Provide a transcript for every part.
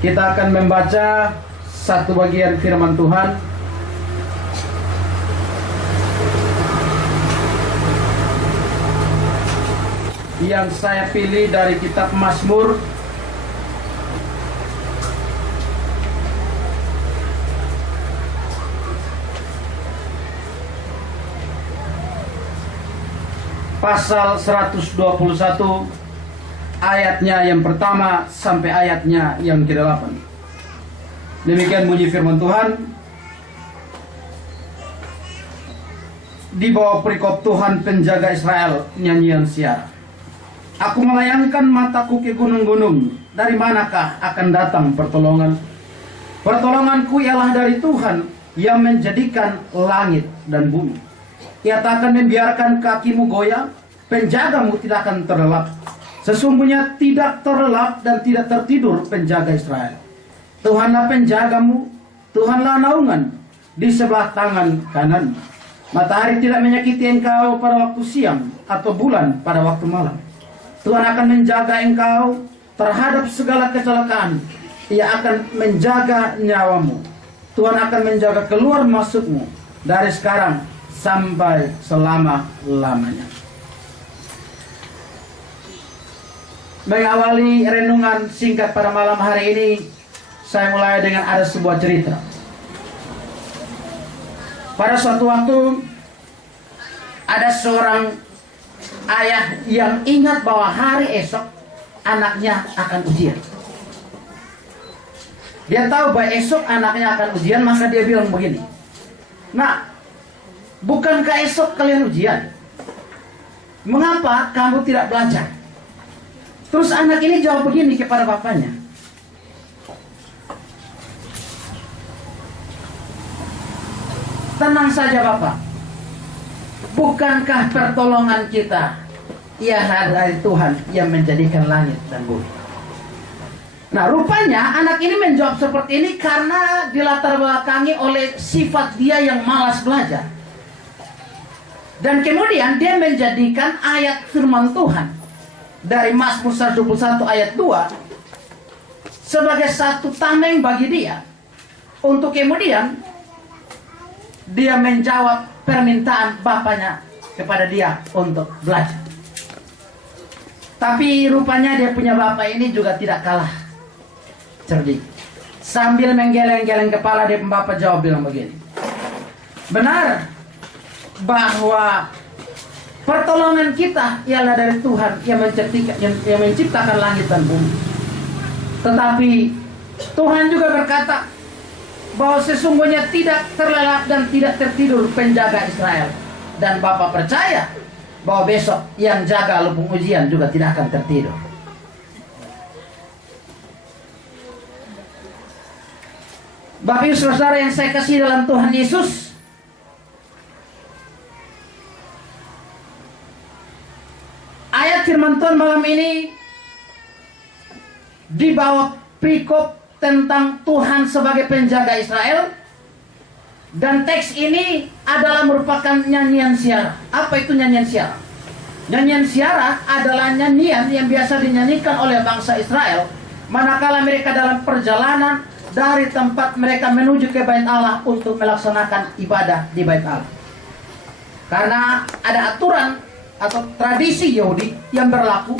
Kita akan membaca satu bagian firman Tuhan yang saya pilih dari kitab Mazmur pasal 121 ayatnya yang pertama sampai ayatnya yang ke-8. Demikian bunyi firman Tuhan. Di bawah perikop Tuhan penjaga Israel, nyanyian siar. Aku melayangkan mataku ke gunung-gunung, dari manakah akan datang pertolongan? Pertolonganku ialah dari Tuhan yang menjadikan langit dan bumi. Ia tak akan membiarkan kakimu goyah, penjagamu tidak akan terlelap. Sesungguhnya tidak terlelap dan tidak tertidur penjaga Israel. Tuhanlah penjagamu, Tuhanlah naungan di sebelah tangan kanan. Matahari tidak menyakiti engkau pada waktu siang, atau bulan pada waktu malam. Tuhan akan menjaga engkau terhadap segala kecelakaan. Ia akan menjaga nyawamu. Tuhan akan menjaga keluar masukmu dari sekarang sampai selama-lamanya. Mengawali renungan singkat pada malam hari ini, saya mulai dengan ada sebuah cerita. Pada suatu waktu, ada seorang ayah yang ingat bahwa hari esok anaknya akan ujian. Dia tahu bahwa esok anaknya akan ujian, maka dia bilang begini, "Nak, bukankah esok kalian ujian? Mengapa kamu tidak belajar?" Terus anak ini jawab begini kepada bapaknya, "Tenang saja Bapak, bukankah pertolongan kita ialah dari Tuhan yang menjadikan langit dan bumi?" Nah, rupanya anak ini menjawab seperti ini karena dilatar belakangi oleh sifat dia yang malas belajar. Dan kemudian dia menjadikan ayat firman Tuhan dari Mazmur 121 ayat 2 sebagai satu tameng bagi dia untuk kemudian dia menjawab permintaan bapaknya kepada dia untuk belajar. Tapi rupanya dia punya bapak ini juga tidak kalah cerdik. Sambil menggeleng-geleng kepala, dia bapak jawab bilang begini, "Benar bahwa pertolongan kita ialah dari Tuhan yang menciptakan langit dan bumi. Tetapi Tuhan juga berkata bahwa sesungguhnya tidak terlelap dan tidak tertidur penjaga Israel. Dan Bapak percaya bahwa besok yang jaga lubung ujian juga tidak akan tertidur." Bapak Ibu Saudara yang saya kasih dalam Tuhan Yesus, ayat firman Tuhan malam ini di bawah perikop tentang Tuhan sebagai penjaga Israel. Dan teks ini adalah merupakan nyanyian siara. Apa itu nyanyian siara? Nyanyian siara adalah nyanyian yang biasa dinyanyikan oleh bangsa Israel manakala mereka dalam perjalanan dari tempat mereka menuju ke Bait Allah untuk melaksanakan ibadah di Bait Allah. Karena ada aturan atau tradisi Yahudi yang berlaku,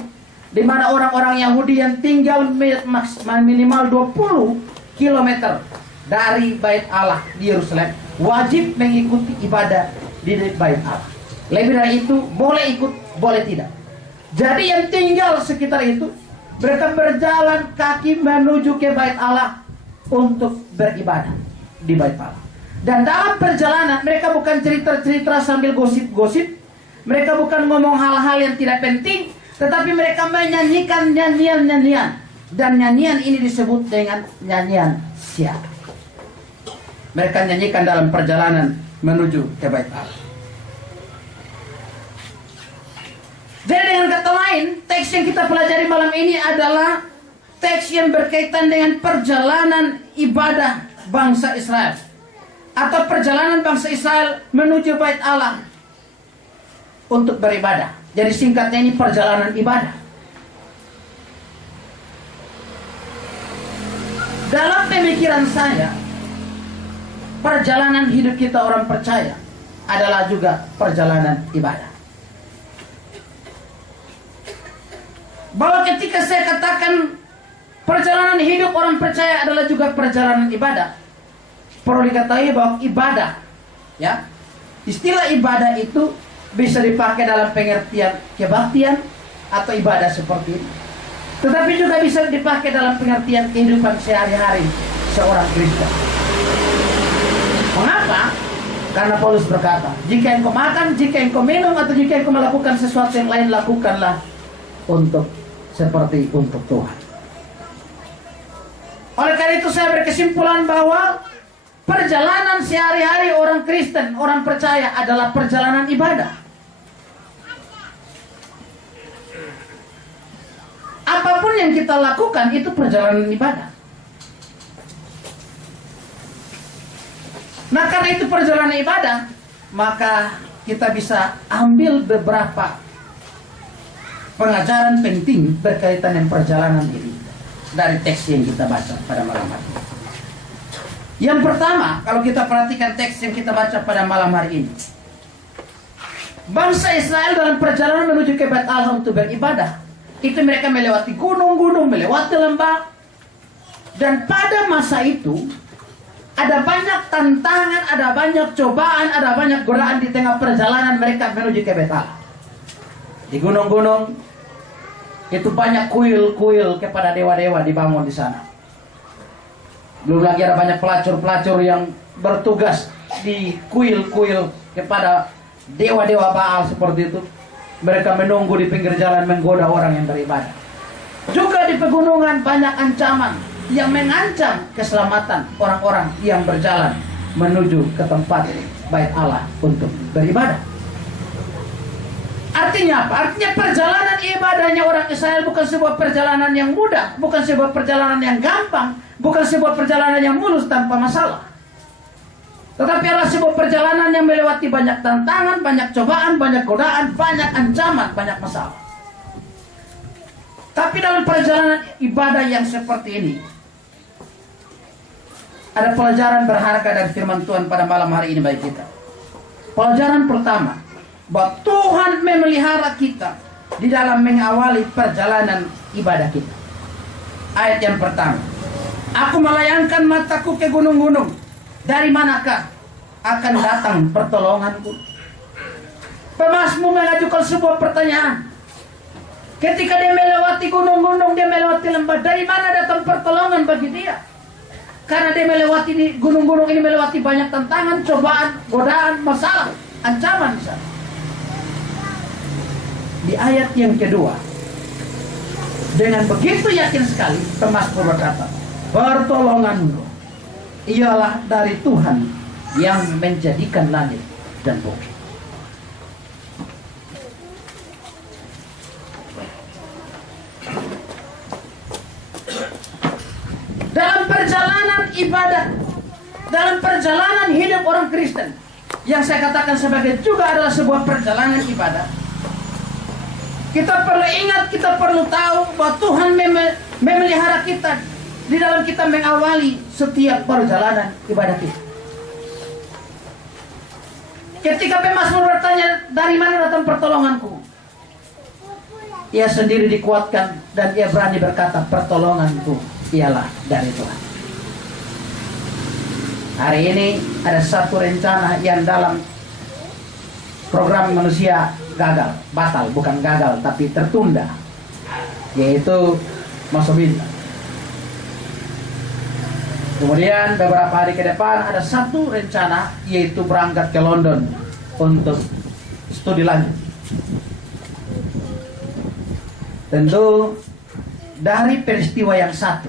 di mana orang-orang Yahudi yang tinggal minimal 20 km dari Bait Allah di Yerusalem wajib mengikuti ibadah di Bait Allah. Lebih dari itu boleh ikut, boleh tidak. Jadi yang tinggal sekitar itu, mereka berjalan kaki menuju ke Bait Allah untuk beribadah di Bait Allah. Dan dalam perjalanan mereka bukan cerita-cerita sambil gosip-gosip, mereka bukan ngomong hal-hal yang tidak penting, tetapi mereka menyanyikan nyanyian-nyanyian. Dan nyanyian ini disebut dengan nyanyian siar. Mereka nyanyikan dalam perjalanan menuju ke Bait Allah. Jadi dengan kata lain, teks yang kita pelajari malam ini adalah teks yang berkaitan dengan perjalanan ibadah bangsa Israel, atau perjalanan bangsa Israel menuju Bait Allah untuk beribadah. Jadi singkatnya ini perjalanan ibadah. Dalam pemikiran saya, perjalanan hidup kita orang percaya adalah juga perjalanan ibadah. Bahwa ketika saya katakan perjalanan hidup orang percaya adalah juga perjalanan ibadah, perlu diketahui bahwa ibadah, ya, istilah ibadah itu bisa dipakai dalam pengertian kebaktian atau ibadah seperti ini, tetapi juga bisa dipakai dalam pengertian kehidupan sehari-hari seorang Kristen. Mengapa? Karena Paulus berkata, jika engkau makan, jika engkau minum, atau jika engkau melakukan sesuatu yang lain, lakukanlah seperti untuk Tuhan. Oleh karena itu saya berkesimpulan bahwa perjalanan sehari-hari orang Kristen, orang percaya adalah perjalanan ibadah. Apapun yang kita lakukan itu perjalanan ibadah. Nah, karena itu perjalanan ibadah, maka kita bisa ambil beberapa pengajaran penting berkaitan dengan perjalanan ini dari teks yang kita baca pada malam hari ini. Yang pertama, kalau kita perhatikan teks yang kita baca pada malam hari ini, bangsa Israel dalam perjalanan menuju ke Bait Allah untuk beribadah, itu mereka melewati gunung-gunung, melewati lembah, dan pada masa itu ada banyak tantangan, ada banyak cobaan, ada banyak godaan di tengah perjalanan mereka menuju ke Bait Allah. Di gunung-gunung itu banyak kuil-kuil kepada dewa-dewa dibangun di sana. Belum lagi ada banyak pelacur-pelacur yang bertugas di kuil-kuil kepada dewa-dewa Baal seperti itu. Mereka menunggu di pinggir jalan menggoda orang yang beribadah. Juga di pegunungan banyak ancaman yang mengancam keselamatan orang-orang yang berjalan menuju ke tempat Bait Allah untuk beribadah. Artinya apa? Artinya perjalanan ibadahnya orang Israel bukan sebuah perjalanan yang mudah, bukan sebuah perjalanan yang gampang, bukan sebuah perjalanan yang mulus tanpa masalah. Tetapi adalah sebuah perjalanan yang melewati banyak tantangan, banyak cobaan, banyak godaan, banyak ancaman, banyak masalah. Tapi dalam perjalanan ibadah yang seperti ini, ada pelajaran berharga dari firman Tuhan pada malam hari ini bagi kita. Pelajaran pertama, bahwa Tuhan memelihara kita di dalam mengawali perjalanan ibadah kita. Ayat yang pertama, aku melayangkan mataku ke gunung-gunung, dari manakah akan datang pertolonganku? Pemasmur mengajukan sebuah pertanyaan. Ketika dia melewati gunung-gunung, dia melewati lembah, dari mana datang pertolongan bagi dia? Karena dia melewati di gunung-gunung ini, melewati banyak tantangan, cobaan, godaan, masalah, ancaman di sana. Di ayat yang kedua, dengan begitu yakin sekali pemazmur berkata, pertolonganmu ialah dari Tuhan yang menjadikan langit dan bumi. Dalam perjalanan ibadah, dalam perjalanan hidup orang Kristen, yang saya katakan sebagai juga adalah sebuah perjalanan ibadah, kita perlu ingat, kita perlu tahu bahwa Tuhan memelihara kita di dalam kita mengawali setiap perjalanan ibadah kita. Ketika pemazmur bertanya, dari mana datang pertolonganku? Ia sendiri dikuatkan dan ia berani berkata, pertolonganku ialah dari Tuhan. Hari ini ada satu rencana yang dalam program manusia gagal, batal, bukan gagal tapi tertunda, yaitu masuk bintang. Kemudian beberapa hari ke depan ada satu rencana, yaitu berangkat ke London untuk studi lanjut. Tentu dari peristiwa yang satu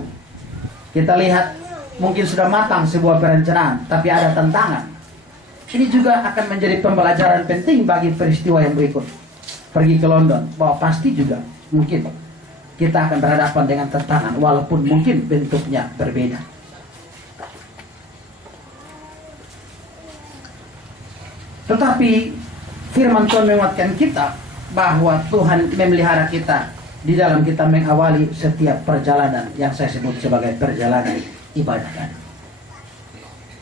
kita lihat mungkin sudah matang sebuah perencanaan, tapi ada tantangan. Ini juga akan menjadi pembelajaran penting bagi peristiwa yang berikut. Pergi ke London, bahwa pasti juga mungkin kita akan berhadapan dengan tantangan, walaupun mungkin bentuknya berbeda. Tetapi firman Tuhan menguatkan kita bahwa Tuhan memelihara kita di dalam kita mengawali setiap perjalanan yang saya sebut sebagai perjalanan ibadahkan.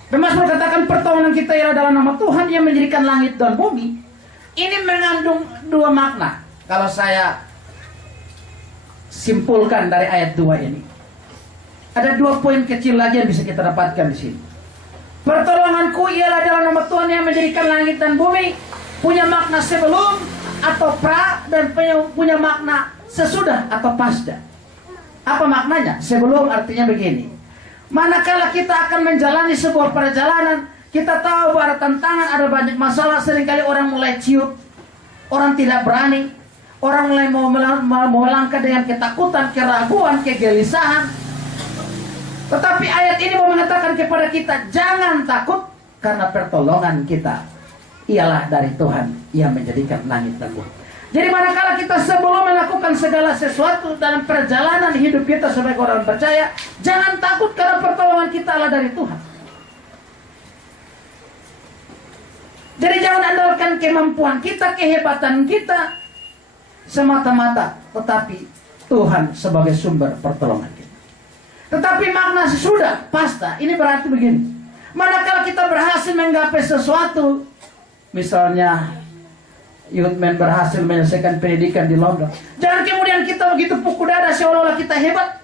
Dan Mazmur katakan pertolongan kita ialah dalam nama Tuhan yang menjadikan langit dan bumi. Ini mengandung dua makna. Kalau saya simpulkan dari ayat 2 ini, ada 2 poin kecil lagi yang bisa kita dapatkan di sini. Pertolonganku ialah dalam nama Tuhan yang menjadikan langit dan bumi, punya makna sebelum atau pra, dan punya makna sesudah atau pasca. Apa maknanya? Sebelum artinya begini. Manakala kita akan menjalani sebuah perjalanan, kita tahu bahwa ada tantangan, ada banyak masalah. Seringkali orang mulai ciut, orang tidak berani, orang mulai mau melangkah dengan ketakutan, keraguan, kegelisahan. Tetapi ayat ini mau mengatakan kepada kita, jangan takut, karena pertolongan kita ialah dari Tuhan yang menjadikan langit dan bumi. Jadi manakala kita sebelum melakukan segala sesuatu dalam perjalanan hidup kita sebagai orang percaya, jangan takut karena pertolongan kita adalah dari Tuhan. Jadi jangan andalkan kemampuan kita, kehebatan kita semata-mata, tetapi Tuhan sebagai sumber pertolongan kita. Tetapi makna sesudah, pasta, ini berarti begini. Manakala kita berhasil menggapai sesuatu, misalnya Youthman berhasil menyelesaikan pendidikan di London, jangan kemudian kita begitu pukul dada seolah-olah kita hebat.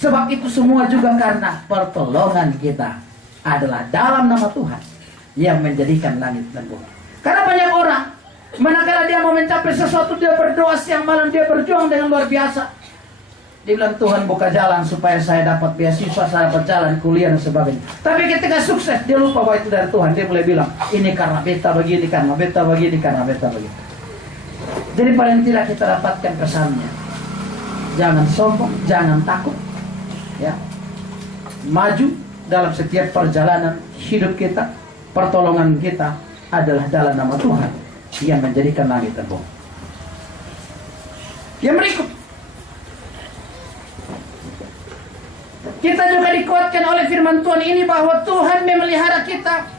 Sebab itu semua juga karena pertolongan kita adalah dalam nama Tuhan yang menjadikan langit dan bumi. Karena banyak orang, manakala dia mau mencapai sesuatu, dia berdoa siang malam, dia berjuang dengan luar biasa. Dia bilang, Tuhan buka jalan supaya saya dapat beasiswa, saya dapat jalan kuliah dan sebagainya. Tapi ketika sukses, dia lupa bahwa itu dari Tuhan. Dia mulai bilang, ini karena beta begini, karena beta begini, karena beta begini. Jadi paling tidak kita dapatkan pesannya, jangan sombong, jangan takut, ya. Maju dalam setiap perjalanan hidup kita. Pertolongan kita adalah dalam nama Tuhan yang menjadikan langit dan bumi. Yang berikut, kita juga dikuatkan oleh firman Tuhan ini bahwa Tuhan memelihara kita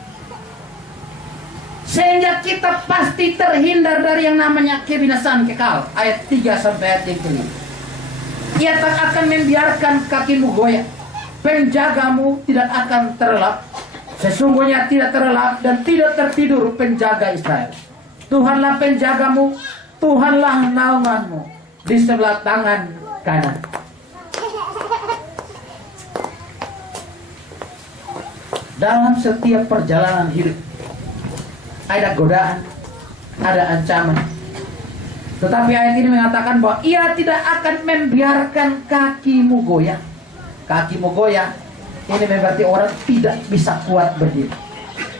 sehingga kita pasti terhindar dari yang namanya kebinasaan kekal. Ayat 3 sampai ayat yang kelima. Ia tak akan membiarkan kakimu goyah, penjagamu tidak akan terlelap. Sesungguhnya tidak terlelap dan tidak tertidur penjaga Israel. Tuhanlah penjagamu, Tuhanlah naunganmu di sebelah tangan kanan. Dalam setiap perjalanan hidup ada godaan, ada ancaman. Tetapi ayat ini mengatakan bahwa ia tidak akan membiarkan kakimu goyah. Kakimu goyah, ini berarti orang tidak bisa kuat berdiri.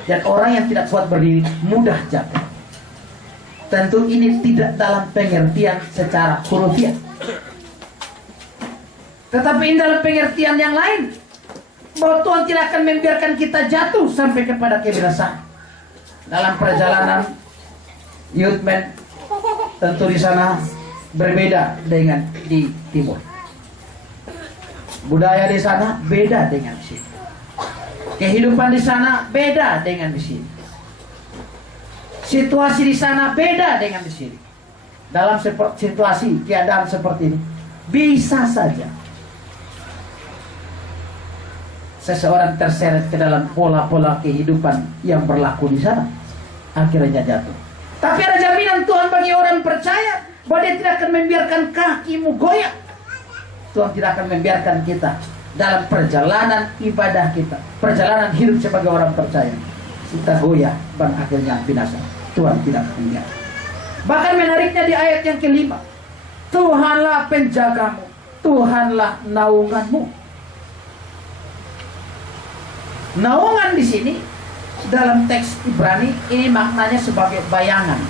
Dan orang yang tidak kuat berdiri mudah jatuh. Tentu ini tidak dalam pengertian secara hurufiah, tetapi ini dalam pengertian yang lain, bahwa Tuhan tidak akan membiarkan kita jatuh sampai kepada kebinasaan. Dalam perjalanan Youthman, tentu di sana berbeda dengan di timur. Budaya di sana beda dengan di sini. Kehidupan di sana beda dengan di sini. Situasi di sana beda dengan di sini. Dalam situasi keadaan seperti ini, bisa saja seseorang terseret ke dalam pola-pola kehidupan yang berlaku di sana, akhirnya jatuh. Tapi ada jaminan Tuhan bagi orang percaya bahwa Dia tidak akan membiarkan kakimu goyah. Tuhan tidak akan membiarkan kita dalam perjalanan ibadah kita, perjalanan hidup sebagai orang percaya, kita goyah dan akhirnya binasa. Tuhan tidak akan membiarkan. Bahkan menariknya di ayat yang kelima, Tuhanlah penjagamu, Tuhanlah naunganmu. Naungan di sini dalam teks Ibrani ini maknanya sebagai bayangan.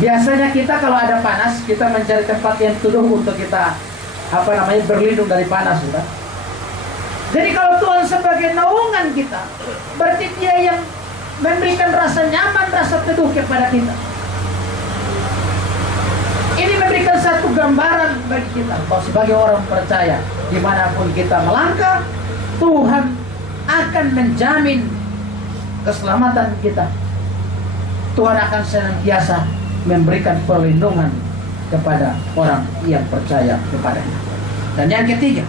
Biasanya kita kalau ada panas, kita mencari tempat yang teduh untuk kita berlindung dari panas, sudah. Jadi kalau Tuhan sebagai naungan kita, berarti Dia yang memberikan rasa nyaman, rasa teduh kepada kita. Ini memberikan satu gambaran bagi kita bahwa sebagai orang percaya, dimanapun kita melangkah, Tuhan akan menjamin keselamatan kita. Tuhan akan senantiasa memberikan perlindungan kepada orang yang percaya kepadanya. Dan yang ketiga,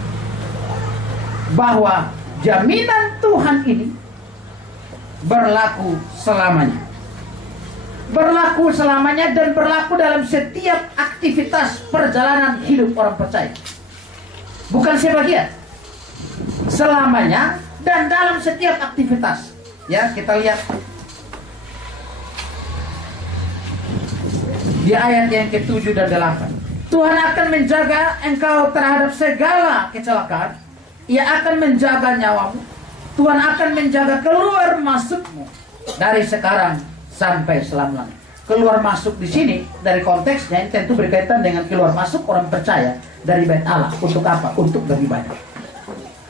bahwa jaminan Tuhan ini berlaku selamanya. Berlaku selamanya dan berlaku dalam setiap aktivitas perjalanan hidup orang percaya. Bukan sebagian. Selamanya dan dalam setiap aktivitas. Ya, kita lihat di ayat yang ke-7 dan 8. Tuhan akan menjaga engkau terhadap segala kecelakaan. Ia akan menjaga nyawamu. Tuhan akan menjaga keluar masukmu dari sekarang sampai selama-lamanya. Keluar masuk di sini dari konteksnya ini tentu berkaitan dengan keluar masuk orang percaya dari bait Allah. Untuk apa? Untuk beribadah.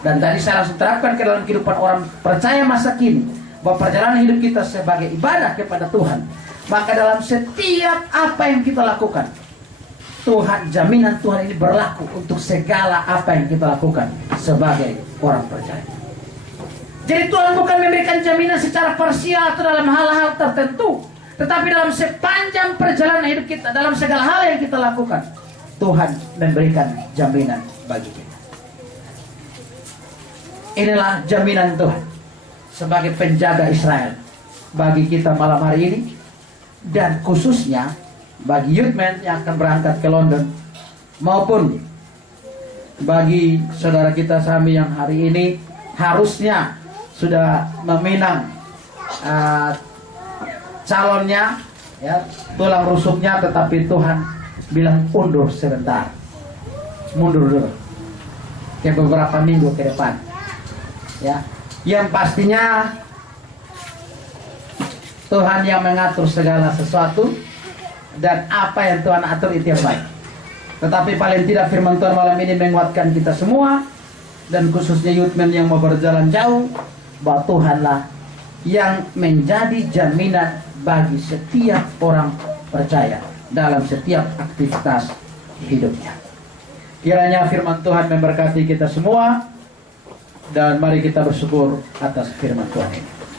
Dan tadi saya langsung terapkan ke dalam kehidupan orang percaya masa kini bahwa perjalanan hidup kita sebagai ibadah kepada Tuhan. Maka dalam setiap apa yang kita lakukan, Tuhan, jaminan Tuhan ini berlaku untuk segala apa yang kita lakukan sebagai orang percaya. Jadi Tuhan bukan memberikan jaminan secara parsial atau dalam hal-hal tertentu, tetapi dalam sepanjang perjalanan hidup kita, dalam segala hal yang kita lakukan, Tuhan memberikan jaminan bagi kita. Inilah jaminan Tuhan sebagai penjaga Israel bagi kita malam hari ini, dan khususnya bagi youthman yang akan berangkat ke London, maupun bagi saudara kita Sami yang hari ini harusnya sudah meminang calonnya, ya, tulang rusuknya, tetapi Tuhan bilang undur sebentar, mundur dulu ke beberapa minggu ke depan, ya. Yang pastinya Tuhan yang mengatur segala sesuatu, dan apa yang Tuhan atur itu yang baik. Tetapi paling tidak firman Tuhan malam ini menguatkan kita semua, dan khususnya youthman yang mau berjalan jauh, bahwa Tuhanlah yang menjadi jaminan bagi setiap orang percaya dalam setiap aktivitas hidupnya. Kiranya firman Tuhan memberkati kita semua, dan mari kita bersyukur atas firman Tuhan ini.